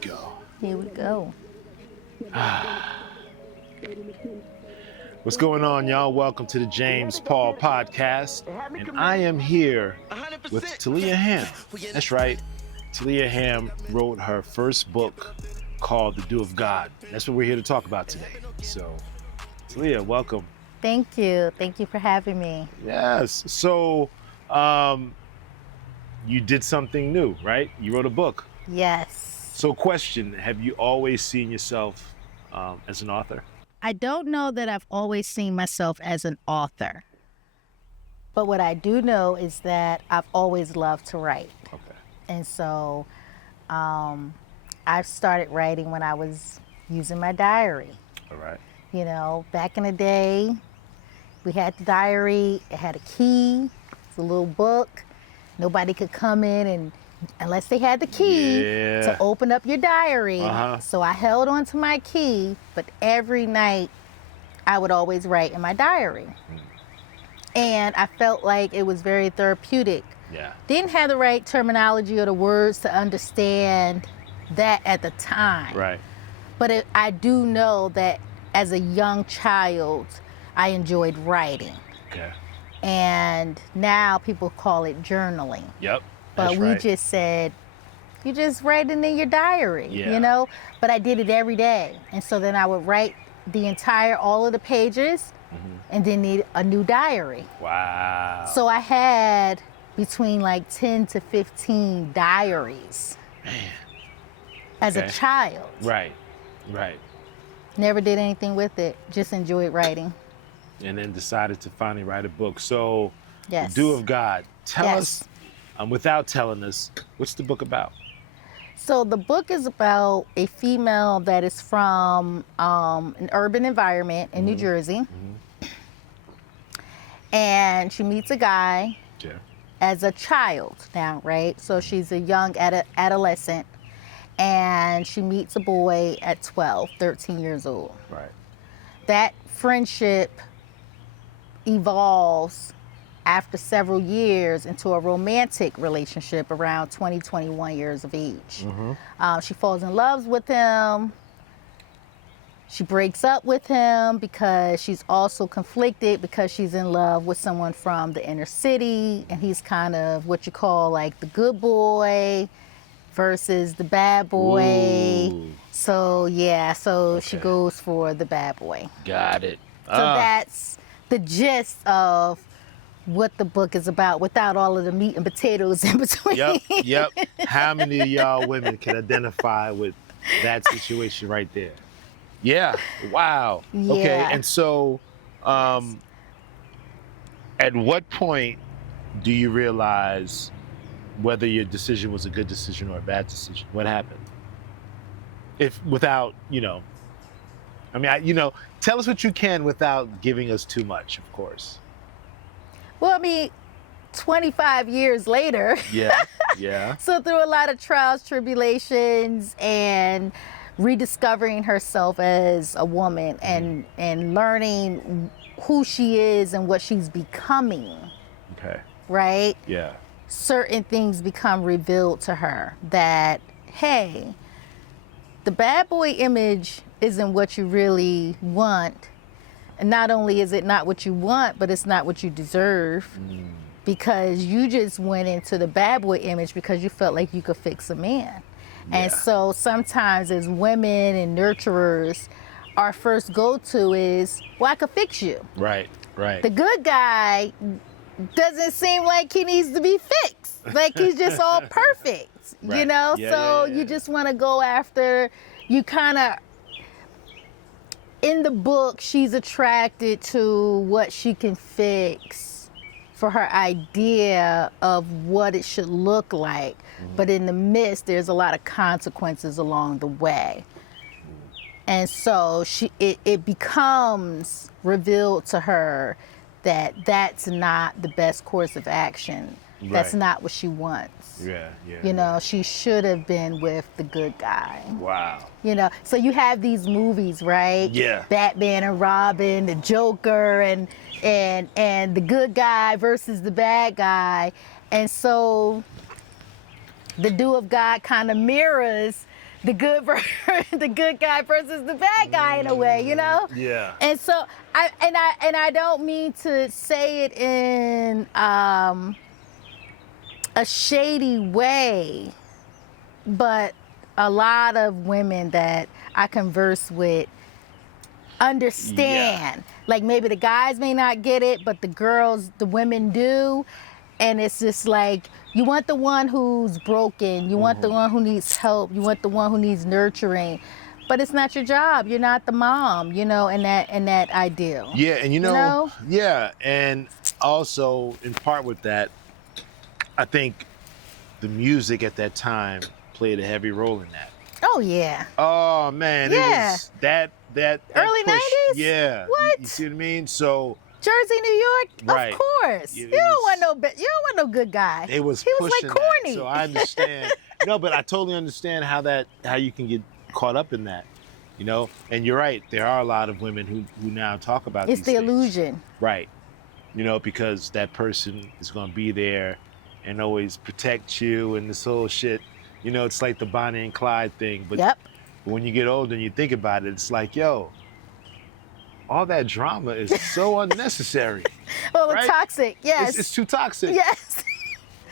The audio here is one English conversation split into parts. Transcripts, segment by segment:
go. Here we go. What's going on, y'all? Welcome to the James Paul Podcast. And I am here with Taliah Hamm. That's right. Taliah Hamm wrote her first book called The Dew of God. That's what we're here to talk about today. So, Taliah, welcome. Thank you. Thank you for having me. Yes. So, you did something new, right? You wrote a book. Yes. So, question, have you always seen yourself as an author? I don't know that I've always seen myself as an author, but what I do know is that I've always loved to write. Okay. And so I started writing when I was using my diary. All right. You know, back in the day, we had the diary, it had a key, it's a little book. Nobody could come in and unless they had the key to open up your diary. So I held on to my key, but every night I would always write in my diary. And I felt like it was very therapeutic. Yeah. Didn't have the right terminology or the words to understand that at the time. Right. But I do know that as a young child, I enjoyed writing. Okay. And now people call it journaling. Yep. But we just said, you just write it in your diary, you know? But I did it every day. And so then I would write all of the pages and then need a new diary. Wow. So I had between like 10 to 15 diaries. Man. As a child. Right. Never did anything with it, just enjoyed writing. And then decided to finally write a book. So, Yes. The Dew of God. Tell Yes. us, without telling us, what's the book about? So the book is about a female that is from an urban environment in New Jersey. And she meets a guy as a child now, right? So she's a young adolescent. And she meets a boy at 12, 13 years old. Right. That friendship evolves after several years into a romantic relationship around 20, 21 years of age. She falls in love with him. She breaks up with him because she's also conflicted because she's in love with someone from the inner city, and he's kind of what you call like the good boy versus the bad boy. Ooh. So she goes for the bad boy. Got it. So that's the gist of what the book is about without all of the meat and potatoes in between. Yep. How many of y'all women can identify with that situation right there? Yeah. Wow. Yeah. Okay. And so, at what point do you realize whether your decision was a good decision or a bad decision? What happened? If without, tell us what you can without giving us too much, of course. Well, I mean, 25 years later. Yeah. So through a lot of trials, tribulations, and rediscovering herself as a woman and learning who she is and what she's becoming. Okay. Right? Yeah. Certain things become revealed to her that, hey, the bad boy image isn't what you really want. And not only is it not what you want, but it's not what you deserve because you just went into the bad boy image because you felt like you could fix a man. Yeah. And so sometimes as women and nurturers, our first go-to is, well, I could fix you. Right. The good guy doesn't seem like he needs to be fixed. Like he's just all perfect, Right. you know? You just want to go after, you kind of, in the book, she's attracted to what she can fix for her idea of what it should look like. But in the midst, there's a lot of consequences along the way. And so it becomes revealed to her that that's not the best course of action. Right. That's not what she wants. Yeah. She should have been with the good guy. Wow. So you have these movies, right? Yeah. Batman and Robin, the Joker, and the good guy versus the bad guy. And so the Dew of God kind of mirrors the good the good guy versus the bad guy in a way, you know? Yeah. And so I don't mean to say it in a shady way, but a lot of women that I converse with understand. Like maybe the guys may not get it, but the women do. And it's just like, you want the one who's broken, you want the one who needs help, you want the one who needs nurturing, but it's not your job. You're not the mom, you know, in that ideal. Yeah, and you know, You know? yeah, and also in part with that, I think the music at that time played a heavy role in that. Oh yeah. Oh man, it Yeah. was that Early push. 90s? Yeah. What? You see what I mean? So Jersey, New York, Right. of course. It You don't was- want no good guy. it was He was pushing like corny. that. So I understand. No, but I totally understand how you can get caught up in that. You know? And you're right, there are a lot of women who now talk about It's these the things. illusion. Right. You know, because that person is going to be there and always protect you and this whole shit. You know, it's like the Bonnie and Clyde thing. But Yep. when you get older and you think about it, it's like, yo, all that drama is so unnecessary. Well, Right? it's toxic. Yes. It's too toxic. Yes.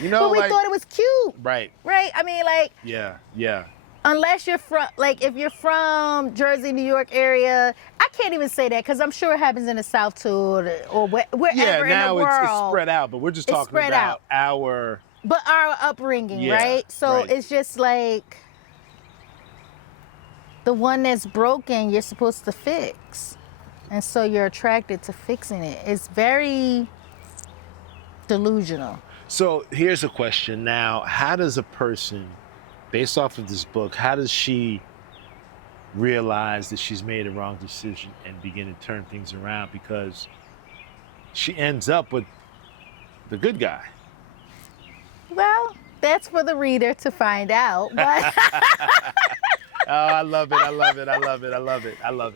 You know, But we like, thought it was cute, right. right? I mean, like, Yeah. unless you're from, like, if you're from Jersey, New York area, I can't even say that because I'm sure it happens in the South too, or wherever Yeah, in now the world. it's spread out, but we're just It's talking spread about out. our But our upbringing, Yeah, right? So right. it's just like the one that's broken, you're supposed to fix. And so you're attracted to fixing it. It's very delusional. So here's a question now. How does a person, based off of this book, how does she realize that she's made a wrong decision and begin to turn things around? Because she ends up with the good guy. Well, that's for the reader to find out. But Oh, I love it.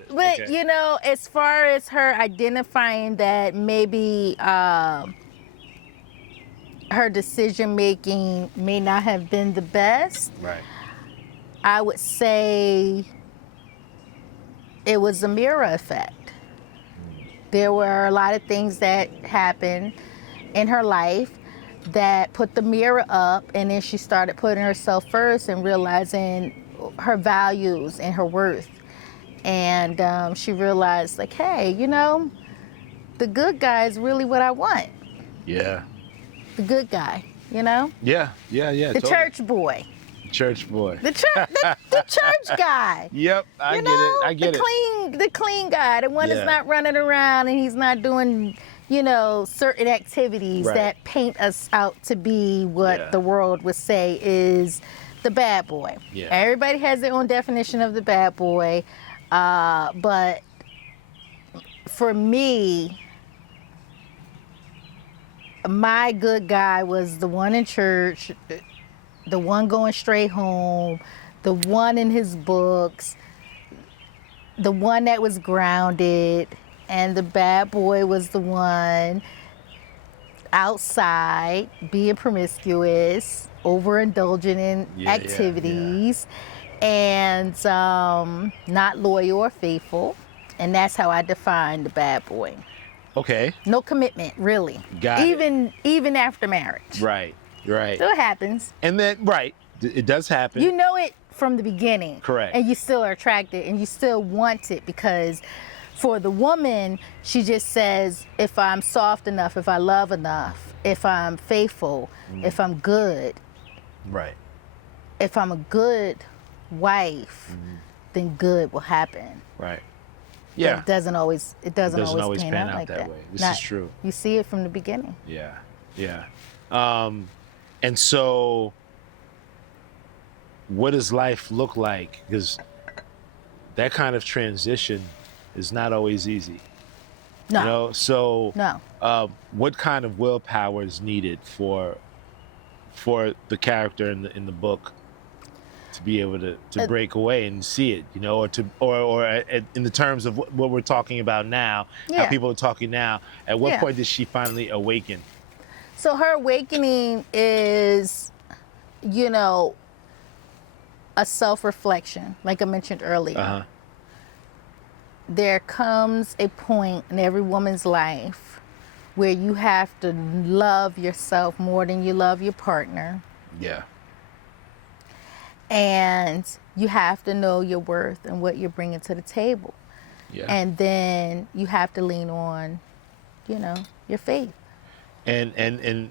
But Okay. you know, as far as her identifying that maybe her decision making may not have been the best, Right. I would say it was a mirror effect. There were a lot of things that happened in her life that put the mirror up, and then she started putting herself first and realizing her values and her worth. And she realized, like, hey, you know, the good guy is really what I want. Yeah. The good guy, you know? Yeah. The Totally. church boy. Church boy. The church guy. Yep, I get it. The clean guy, the one Yeah. that's not running around and he's not doing, you know, certain activities Right. that paint us out to be what Yeah. the world would say is the bad boy. Yeah. Everybody has their own definition of the bad boy, but for me, my good guy was the one in church, the one going straight home, the one in his books, the one that was grounded, and the bad boy was the one outside being promiscuous, overindulging in Yeah, activities, and not loyal or faithful. And that's how I define the bad boy. Okay. No commitment, really. Got it. Even after marriage. Right. So it happens. And then, right, it does happen. You know it from the beginning. Correct. And you still are attracted and you still want it, because for the woman, she just says, if I'm soft enough, if I love enough, if I'm faithful, if I'm good, Right. if I'm a good wife, then good will happen. Right. But Yeah. it doesn't always always pan out like that. way. This is true. You see it from the beginning. Yeah. And so, what does life look like? Because that kind of transition is not always easy. No. You know. So, No. what kind of willpower is needed for the character in the book to be able to break away and see it, you know, or in the terms of what we're talking about now, how Yeah. people are talking now, at what Yeah. point did she finally awaken? So her awakening is, you know, a self-reflection, like I mentioned earlier. Uh-huh. There comes a point in every woman's life where you have to love yourself more than you love your partner. Yeah. And you have to know your worth and what you're bringing to the table. Yeah. And then you have to lean on, your faith. And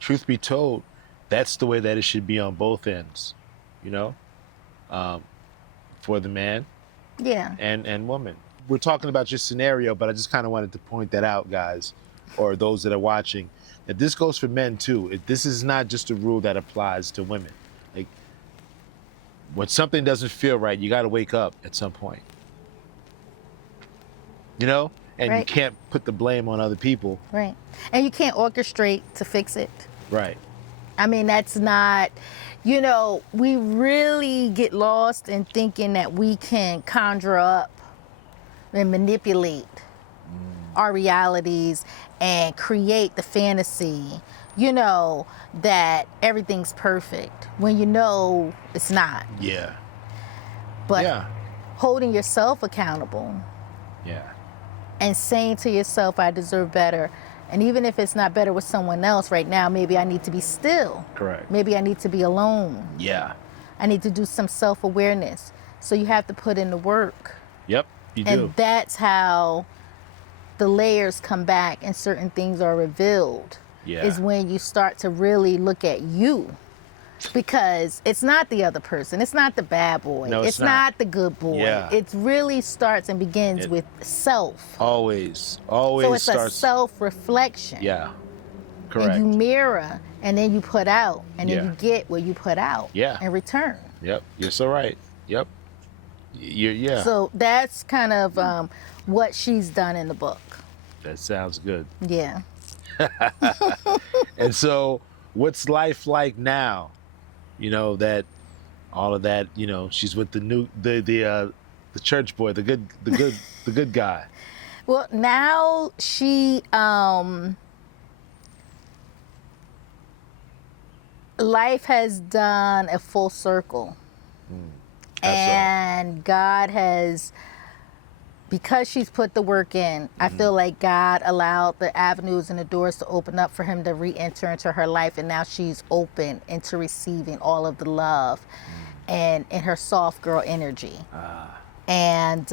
truth be told, that's the way that it should be on both ends, for the man Yeah. and woman. We're talking about your scenario, but I just kind of wanted to point that out, guys, or those that are watching, that this goes for men too. This is not just a rule that applies to women. Like, when something doesn't feel right, you got to wake up at some point. And Right. You can't put the blame on other people. Right. And you can't orchestrate to fix it. Right. I mean, that's not, we really get lost in thinking that we can conjure up and manipulate our realities and create the fantasy, that everything's perfect when it's not. Yeah. But Yeah. holding yourself accountable Yeah. and saying to yourself, I deserve better. And even if it's not better with someone else right now, maybe I need to be still. Correct. Maybe I need to be alone. Yeah. I need to do some self-awareness. So you have to put in the work. Yep, you do. And that's how the layers come back and certain things are revealed. Yeah. Is when you start to really look at you. Because it's not the other person. It's not the bad boy. No, it's not. not The good boy. Yeah. It really starts and begins with self. Always So it's starts. a self-reflection. Yeah. Correct. And you mirror, and then you put out, and then Yeah. you get what you put out Yeah. in return. Yep. You're so right. Yep. Yeah. So that's kind of what she's done in the book. That sounds good. Yeah. And so, what's life like now? That all of that. She's with the church boy, the good guy. Well, now she life has done a full circle. And God has, because she's put the work in, I feel like God allowed the avenues and the doors to open up for him to re-enter into her life, and now she's open into receiving all of the love and in her soft girl energy. And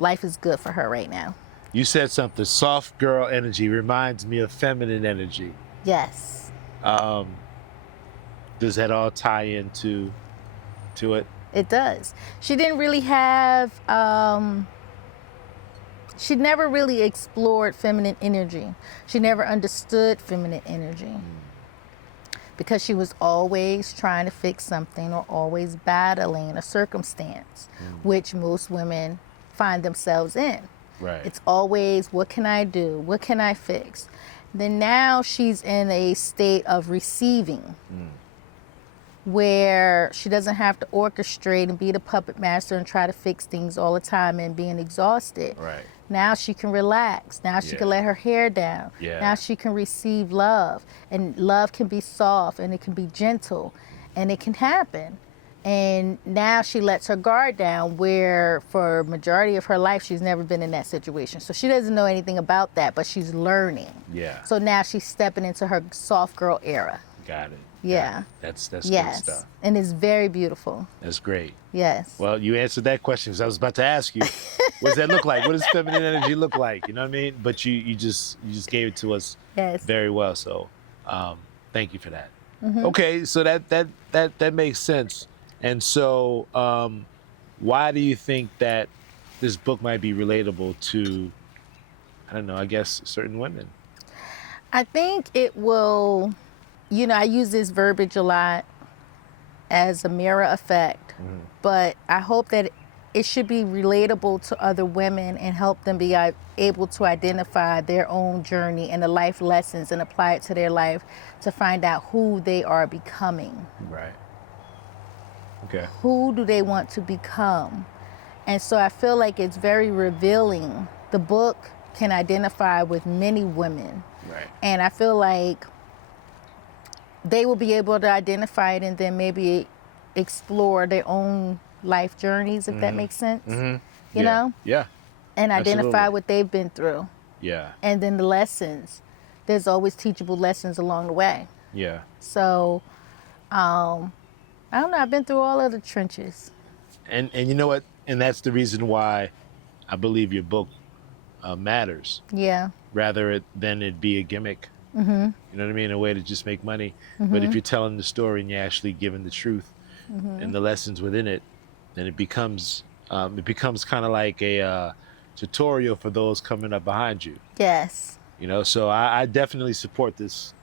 life is good for her right now. You said something. Soft girl energy reminds me of feminine energy. Yes. Does that all tie into it? It does. She didn't really have, she never really explored feminine energy. She never understood feminine energy because she was always trying to fix something or always battling a circumstance, which most women find themselves in. Right. It's always, what can I do? What can I fix? Then now she's in a state of receiving. Where she doesn't have to orchestrate and be the puppet master and try to fix things all the time and being exhausted. Right. Now she can relax. Now she can let her hair down. Yeah. Now she can receive love. And love can be soft and it can be gentle and it can happen. And now she lets her guard down where for a majority of her life she's never been in that situation. So she doesn't know anything about that, but she's learning. Yeah. So now she's stepping into her soft girl era. Got it. Yeah. That's Yes. good stuff. And it's very beautiful. That's great. Yes. Well, you answered that question because I was about to ask you, what does that look like? What does feminine energy look like? You know what I mean? But you just gave it to us Yes. very well. So thank you for that. Okay, so that makes sense. And so why do you think that this book might be relatable to, I don't know, I guess certain women? I think it will, I use this verbiage a lot as a mirror effect, but I hope that it should be relatable to other women and help them be able to identify their own journey and the life lessons and apply it to their life to find out who they are becoming. Right. Okay. Who do they want to become? And so I feel like it's very revealing. The book can identify with many women. Right. And I feel like they will be able to identify it and then maybe explore their own life journeys, if that makes sense. You Yeah. know? Yeah. And identify Absolutely. what they've been through. Yeah. And then the lessons. There's always teachable lessons along the way. Yeah. So, I don't know. I've been through all of the trenches. And you know what? And that's the reason why I believe your book matters, Yeah. rather than it be a gimmick. You know what I mean? A way to just make money. But if you're telling the story and you're actually giving the truth and the lessons within it, then it becomes kind of like a tutorial for those coming up behind you. Yes. You know, so I definitely support this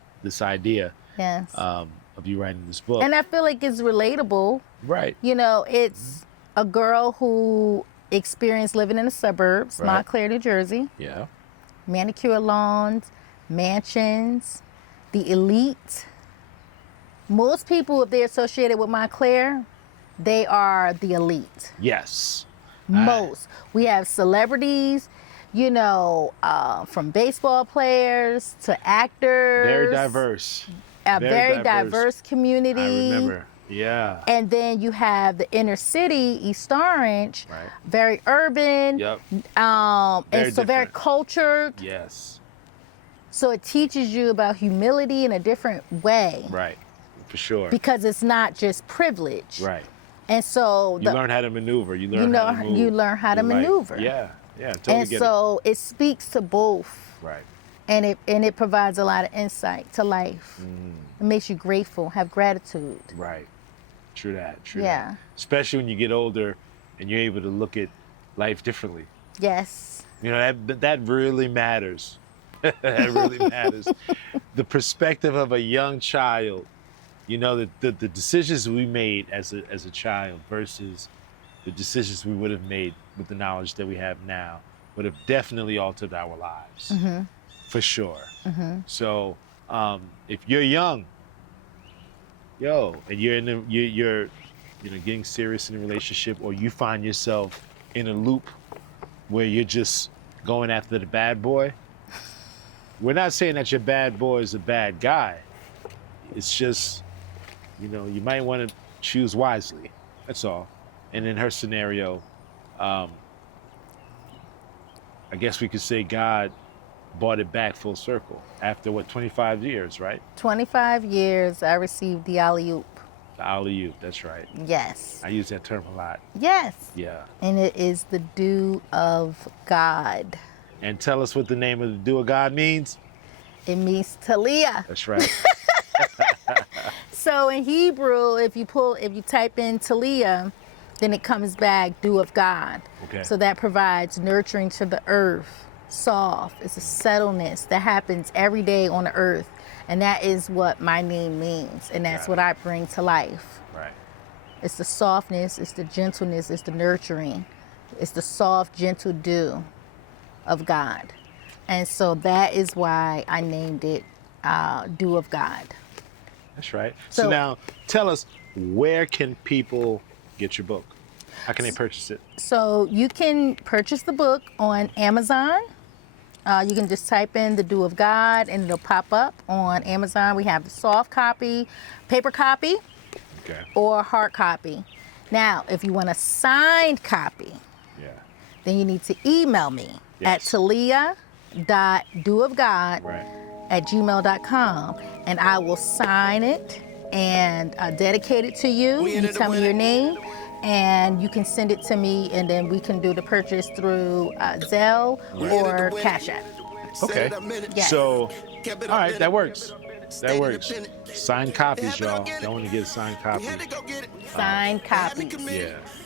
idea Yes. of you writing this book. And I feel like it's relatable. Right. You know, it's a girl who experienced living in the suburbs, Right. Montclair, New Jersey, Yeah. manicure lawns, mansions, the elite. Most people, if they're associated with Montclair, they are the elite. Yes. Most. We have celebrities, you know, from baseball players to actors. Very diverse. A very diverse community. I remember. Yeah. And then you have the inner city, East Orange, Right. very urban, Yep. and Very so very different. cultured. Yes. So it teaches you about humility in a different way Right. For sure. because it's not just privilege. Right. And so You learn how to maneuver. You learn how to move. you learn how to in life. maneuver. Yeah. Yeah. Totally And get so it speaks to both, it. Right. and it provides a lot of insight to life. It makes you grateful, have gratitude. Right. True that. True Yeah. that. Especially when you get older and you're able to look at life differently. Yes. You know, that really matters. That really matters. The perspective of a young child, you know, the decisions we made as a child versus the decisions we would have made with the knowledge that we have now would have definitely altered our lives. For sure. So if you're young, and you're you're getting serious in a relationship, or you find yourself in a loop where you're just going after the bad boy, we're not saying that your bad boy is a bad guy. It's just, you might want to choose wisely. That's all. And in her scenario, I guess we could say God brought it back full circle after 25 years, right? 25 years, I received the alley-oop. The alley-oop, that's right. Yes. I use that term a lot. Yes. Yeah. And it is the due of God. And tell us what the name of the due of God means. It means Taliah. That's right. So in Hebrew, if you type in Taliah, then it comes back due of God. Okay. So that provides nurturing to the earth. Soft. It's a settledness that happens every day on the earth. And that is what my name means. And that's Got it. what I bring to life. Right. It's the softness, it's the gentleness, it's the nurturing. It's the soft, gentle dew of God. And so that is why I named it Dew of God. That's right. So So- now tell us, where can people get your book? How can they purchase it? So you can purchase the book on Amazon. You can just type in the Dew of God and it'll pop up on Amazon. We have the soft copy, paper copy, Okay. or hard copy. Now, if you want a signed copy, Yeah. then you need to email me at Yes. talia.dewofgod@gmail.com, and I will sign it and dedicate it to you. You tell me your name, and you can send it to me, and then we can do the purchase through Zelle or Cash App. Okay. Yes. So, all right, that works. That works. Signed copies, y'all. Don't want to get a signed copy. Signed copies.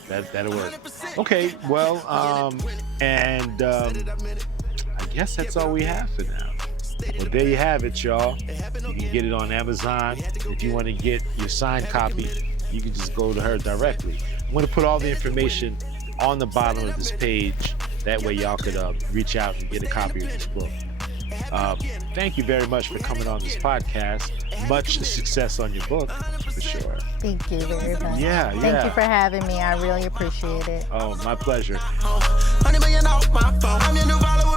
Yeah, that'll work. Okay, well, I guess that's all we have for now. Well, there you have it, y'all. You can get it on Amazon. If you want to get your signed copy, you can just go to her directly. I'm going to put all the information on the bottom of this page. That way y'all could reach out and get a copy of this book. Thank you very much for coming on this podcast. Much success on your book, for sure. Thank you very much. Yeah, Thank yeah. you for having me. I really appreciate it. Oh, my pleasure. 100 million off my phone. I'm your new follower.